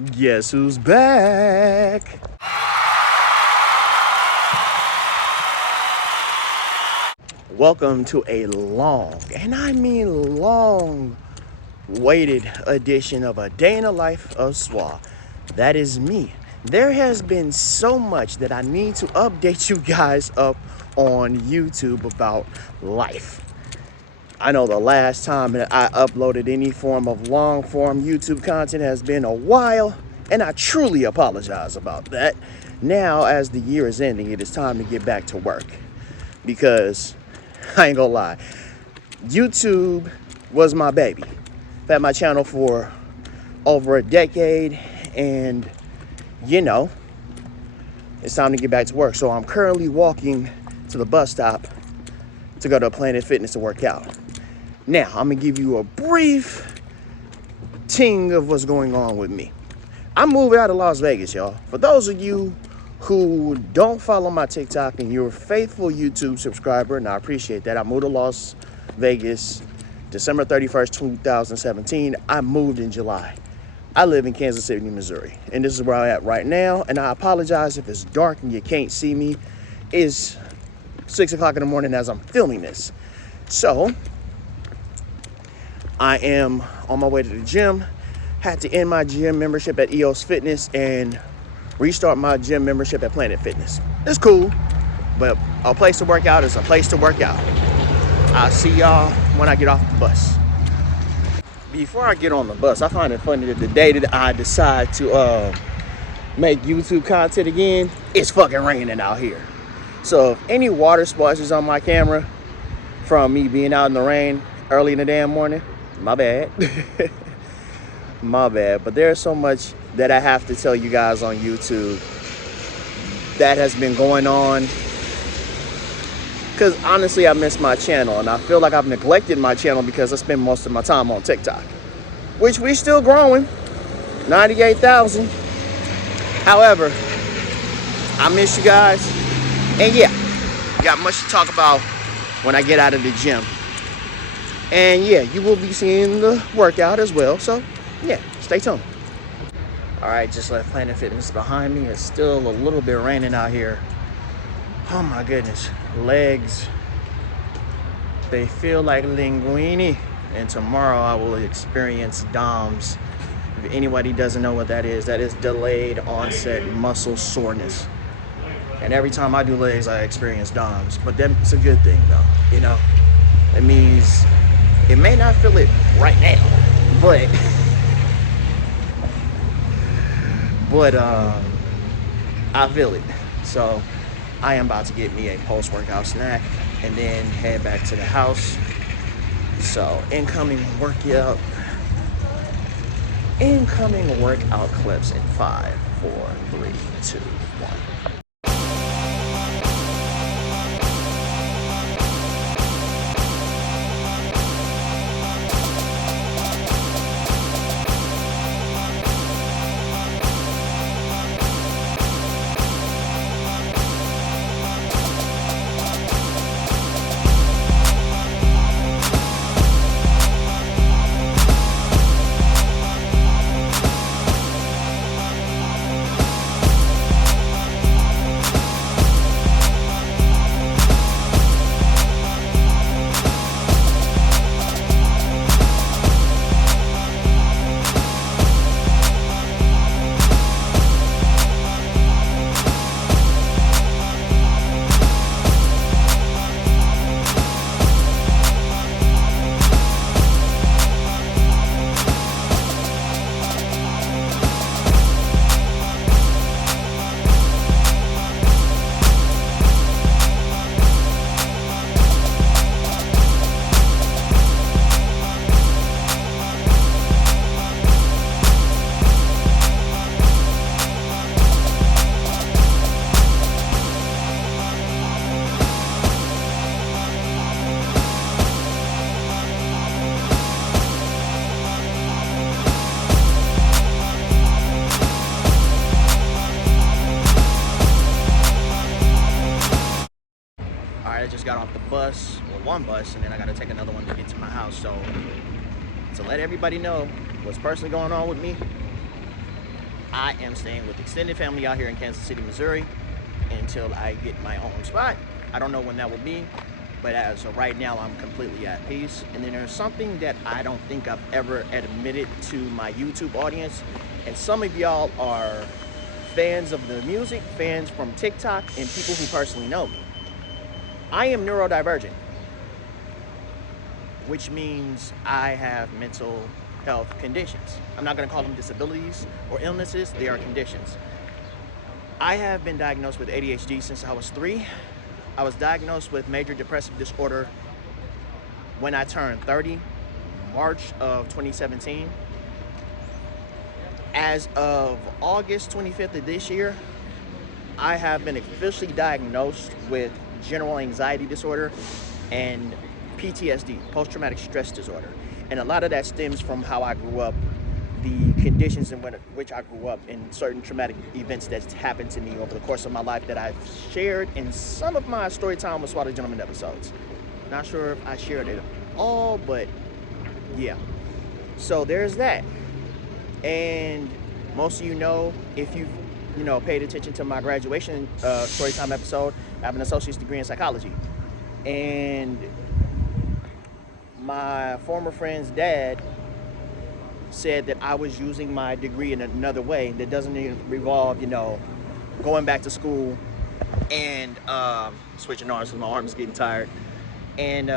Guess who's back? Welcome to a long, and I mean long, waited edition of A Day in the Life of Swa. That is me. There has been so much that I need to update you guys up on YouTube about life. I know the last time that I uploaded any form of long form YouTube content has been a while, and I truly apologize about that. Now, as the year is ending, it is time to get back to work. Because, I ain't gonna lie, YouTube was my baby. I've had my channel for over a decade, and it's time to get back to work. So I'm currently walking to the bus stop to go to Planet Fitness to work out. Now, I'm gonna give you a brief ting of what's going on with me. I'm moving out of Las Vegas, y'all. For those of you who don't follow my TikTok and you're a faithful YouTube subscriber, and I appreciate that. I moved to Las Vegas December 31st, 2017. I moved in July. I live in Kansas City, Missouri, and this is where I'm at right now. And I apologize if it's dark and you can't see me. It's 6 o'clock in the morning as I'm filming this. So, I am on my way to the gym. Had to end my gym membership at EOS Fitness and restart my gym membership at Planet Fitness. It's cool, but a place to work out is a place to work out. I'll see y'all when I get off the bus. Before I get on the bus, I find it funny that the day that I decide to make YouTube content again, it's fucking raining out here. So if any water splashes on my camera from me being out in the rain early in the damn morning, my bad. My bad. But there's so much that I have to tell you guys on YouTube that has been going on. Because honestly, I miss my channel, and I feel like I've neglected my channel because I spend most of my time on TikTok, which we still growing, 98,000. However, I miss you guys. And yeah, got much to talk about when I get out of the gym. And yeah, you will be seeing the workout as well. So yeah, stay tuned. All right, just left Planet Fitness behind me. It's still a little bit raining out here. Oh my goodness, legs, they feel like linguine. And tomorrow I will experience DOMS. If anybody doesn't know what that is delayed onset muscle soreness. And every time I do legs, I experience DOMS. But that's a good thing though, you know? It means it may not feel it right now, but I feel it. So I am about to get me a post-workout snack and then head back to the house. So incoming workout clips in 5, 4, 3, 2, 1. I just got off the bus, well, one bus, and then I got to take another one to get to my house. So to let everybody know what's personally going on with me, I am staying with extended family out here in Kansas City, Missouri until I get my own spot. I don't know when that will be, but as of right now, I'm completely at peace. And then there's something that I don't think I've ever admitted to my YouTube audience, and some of y'all are fans of the music, fans from TikTok, and people who personally know me. I am neurodivergent, which means I have mental health conditions. I'm not going to call them disabilities or illnesses, they are conditions. I have been diagnosed with ADHD since I was 3. I was diagnosed with major depressive disorder when I turned 30, March of 2017. As of August 25th of this year, I have been officially diagnosed with general anxiety disorder and PTSD, post-traumatic stress disorder. And a lot of that stems from how I grew up, the conditions in which I grew up, and certain traumatic events that's happened to me over the course of my life that I've shared in some of my Storytime with Swat Gentleman episodes. Not sure if I shared it all, but yeah. So there's that. And most of you know, if you've paid attention to my graduation Storytime episode, I have an associate's degree in psychology. And my former friend's dad said that I was using my degree in another way that doesn't even revolve, going back to school and switching arms because my arm's getting tired, and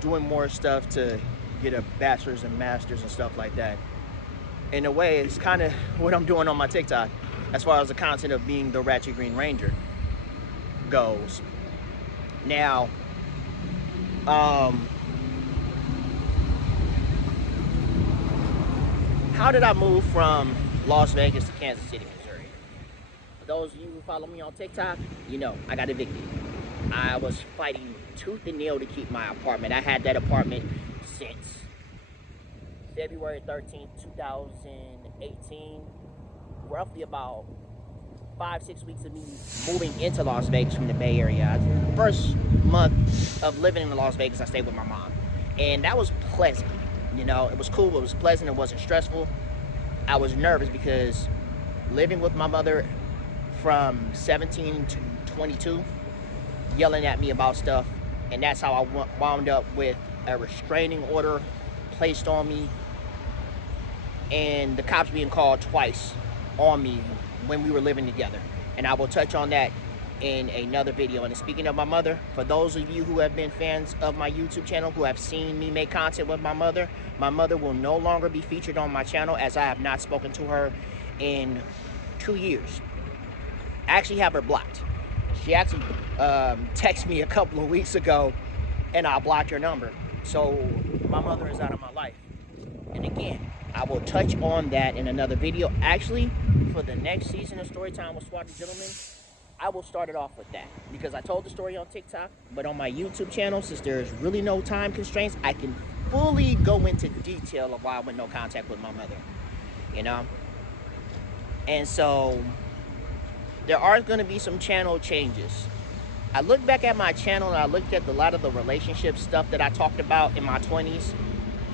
doing more stuff to get a bachelor's and master's and stuff like that. In a way, it's kind of what I'm doing on my TikTok as far as the content of being the Ratchet Green Ranger goes. Now, how did I move from Las Vegas to Kansas City, Missouri? For those of you who follow me on TikTok, I got evicted. I was fighting tooth and nail to keep my apartment. I had that apartment since February 13th, 2018. Roughly about 5-6 weeks of me moving into Las Vegas from the Bay Area. The first month of living in Las Vegas, I stayed with my mom. And that was pleasant. It was cool, it was pleasant, it wasn't stressful. I was nervous because living with my mother from 17 to 22, yelling at me about stuff, and that's how I wound up with a restraining order placed on me and the cops being called twice on me when we were living together. And I will touch on that in another video. And speaking of my mother, for those of you who have been fans of my YouTube channel, who have seen me make content with my mother will no longer be featured on my channel, as I have not spoken to her in 2 years. I actually have her blocked. She actually texted me a couple of weeks ago, and I blocked her number. So my mother is out of my life. And again, I will touch on that in another video. Actually, for the next season of Storytime with Swat Gentleman, I will start it off with that, because I told the story on TikTok, but on my YouTube channel, since there's really no time constraints, I can fully go into detail of why I went no contact with my mother, And so there are going to be some channel changes. I look back at my channel and I looked at a lot of the relationship stuff that I talked about in my 20s,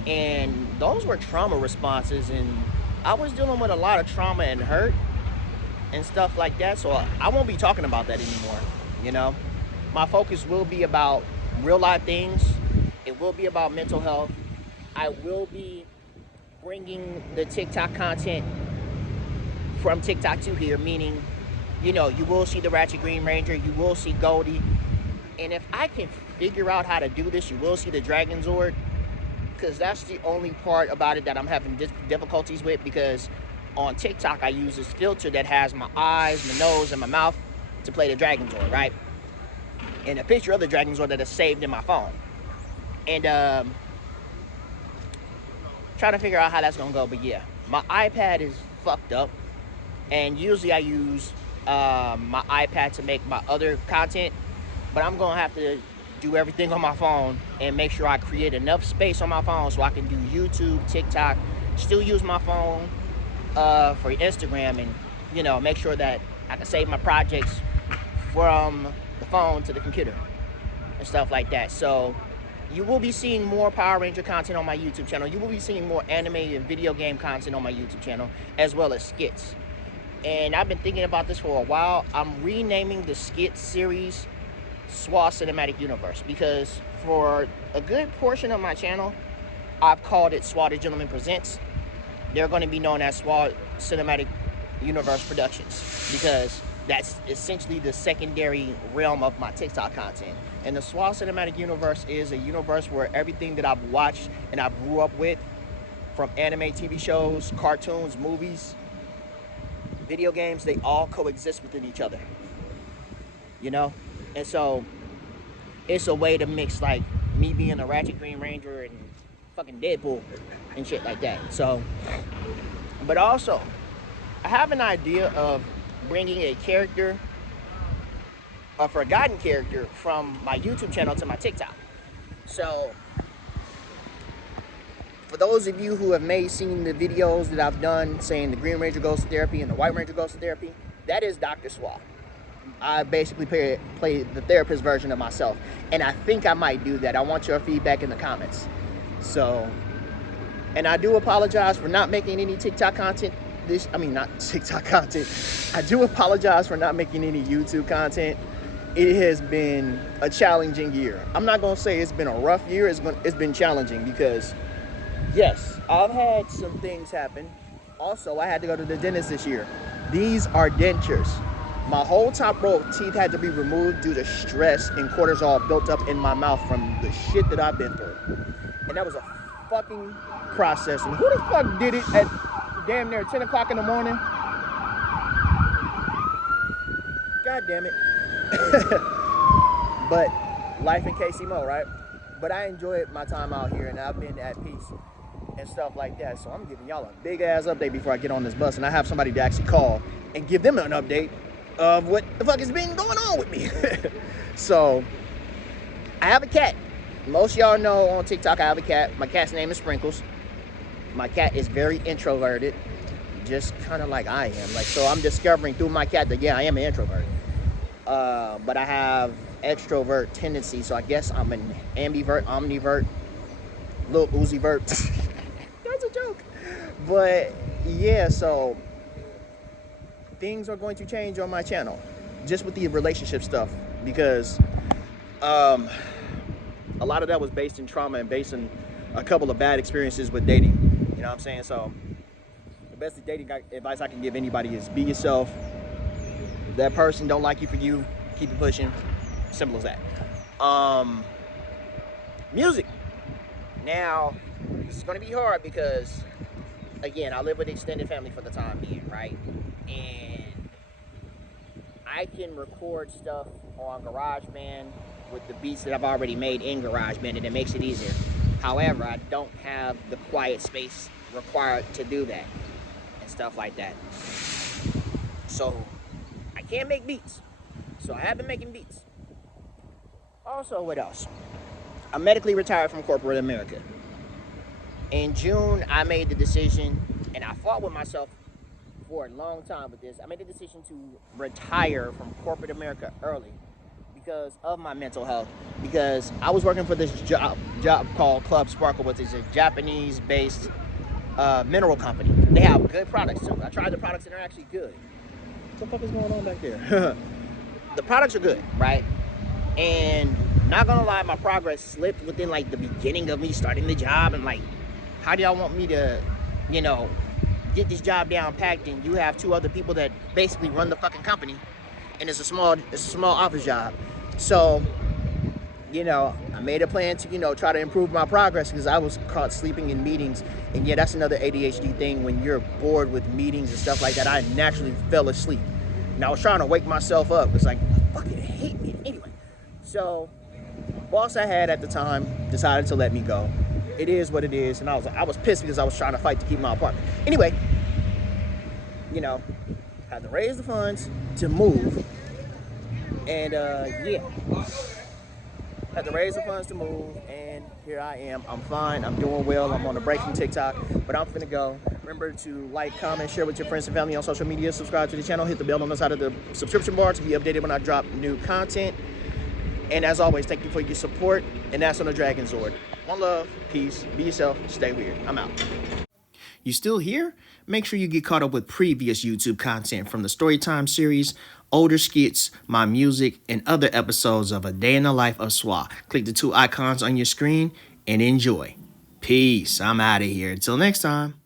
and those were trauma responses, and I was dealing with a lot of trauma and hurt and stuff like that, so I won't be talking about that anymore. My focus will be about real life things. It will be about mental health. I will be bringing the TikTok content from TikTok to here, meaning, you will see the Ratchet Green Ranger, you will see Goldie, and if I can figure out how to do this, you will see the Dragon Zord, because that's the only part about it that I'm having difficulties with, because on TikTok I use this filter that has my eyes, my nose, and my mouth to play the Dragon Zord, right? And a picture of the Dragon Zord that is saved in my phone. And trying to figure out how that's gonna go, but yeah, my iPad is fucked up, and usually I use my iPad to make my other content, but I'm gonna have to do everything on my phone and make sure I create enough space on my phone so I can do YouTube, TikTok, still use my phone for Instagram, and make sure that I can save my projects from the phone to the computer and stuff like that. So you will be seeing more Power Ranger content on my YouTube channel. You will be seeing more anime and video game content on my YouTube channel, as well as skits. and I've been thinking about this for a while. I'm renaming the skit series SWA Cinematic Universe, because for a good portion of my channel, I've called it SWA the Gentleman Presents. They're going to be known as SWA Cinematic Universe Productions, because that's essentially the secondary realm of my TikTok content. And the SWA Cinematic Universe is a universe where everything that I've watched and I grew up with, from anime, TV shows, cartoons, movies, video games, they all coexist within each other, you know? And so it's a way to mix, like, me being a Ratchet Green Ranger and fucking Deadpool and shit like that. So, but also, I have an idea of bringing a character, a forgotten character, from my YouTube channel to my TikTok. So, for those of you who have seen the videos that I've done saying the Green Ranger goes to therapy and the White Ranger goes to therapy, that is Dr. SWA. I basically play the therapist version of myself, and I think I might do that. I want your feedback in the comments. So, and I do apologize for not making any TikTok content. Not TikTok content. I do apologize for not making any YouTube content. It has been a challenging year. I'm not gonna say it's been a rough year. It's been challenging because, yes, I've had some things happen. Also, I had to go to the dentist this year. These are dentures. My whole top row of teeth had to be removed due to stress and cortisol built up in my mouth from the shit that I've been through. And that was a fucking process. And who the fuck did it at damn near 10 o'clock in the morning? God damn it. But life in KC right? But I enjoyed my time out here, and I've been at peace and stuff like that. So I'm giving y'all a big ass update before I get on this bus, and I have somebody to actually call and give them an update of what the fuck has been going on with me. So I have a cat. Most of y'all know on TikTok I have a cat. My cat's name is Sprinkles. My cat is very introverted, just kind of like I am. Like, so I'm discovering through my cat that, yeah, I am an introvert. But I have extrovert tendencies, so I guess I'm an ambivert, omnivert, little Uzi-vert. That's a joke. But yeah, so things are going to change on my channel, just with the relationship stuff, because a lot of that was based in trauma and based in a couple of bad experiences with dating. You know what I'm saying? So the best dating advice I can give anybody is be yourself. If that person don't like you for you, keep it pushing. Simple as that. Music. Now, this is going to be hard because, again, I live with extended family for the time being, right? And I can record stuff on GarageBand with the beats that I've already made in GarageBand, and it makes it easier. However, I don't have the quiet space required to do that and stuff like that. So I can't make beats. So I have been making beats. Also, what else? I'm medically retired from corporate America. In June, I made the decision, and I fought with myself for a long time with this. I made the decision to retire from corporate America early because of my mental health. Because I was working for this job called Club Sparkle, which is a Japanese-based mineral company. They have good products too. I tried the products and they're actually good. What the fuck is going on back there? The products are good, right? And not gonna lie, my progress slipped within like the beginning of me starting the job. And like, how do y'all want me to, you know, get this job down packed, and you have two other people that basically run the fucking company, and it's a small office job. So, you know, I made a plan to, you know, try to improve my progress because I was caught sleeping in meetings. And yeah, that's another ADHD thing. When you're bored with meetings and stuff like that, I naturally fell asleep. And I was trying to wake myself up. It's like, I fucking hate me. Anyway, so boss I had at the time decided to let me go. It is what it is. And I was pissed because I was trying to fight to keep my apartment. Anyway, you know, had to raise the funds to move. And yeah, had to raise the funds to move, and here I am. I'm fine, I'm doing well, I'm on a break from TikTok, but I'm finna go. Remember to like, comment, share with your friends and family on social media, subscribe to the channel, hit the bell on the side of the subscription bar to be updated when I drop new content. And as always, thank you for your support, and that's on the Dragon Zord. One love, peace, be yourself, stay weird. I'm out. You still here? Make sure you get caught up with previous YouTube content from the Storytime series, older skits, my music, and other episodes of A Day in the Life of Swa. Click the 2 icons on your screen and enjoy. Peace. I'm out of here. Until next time.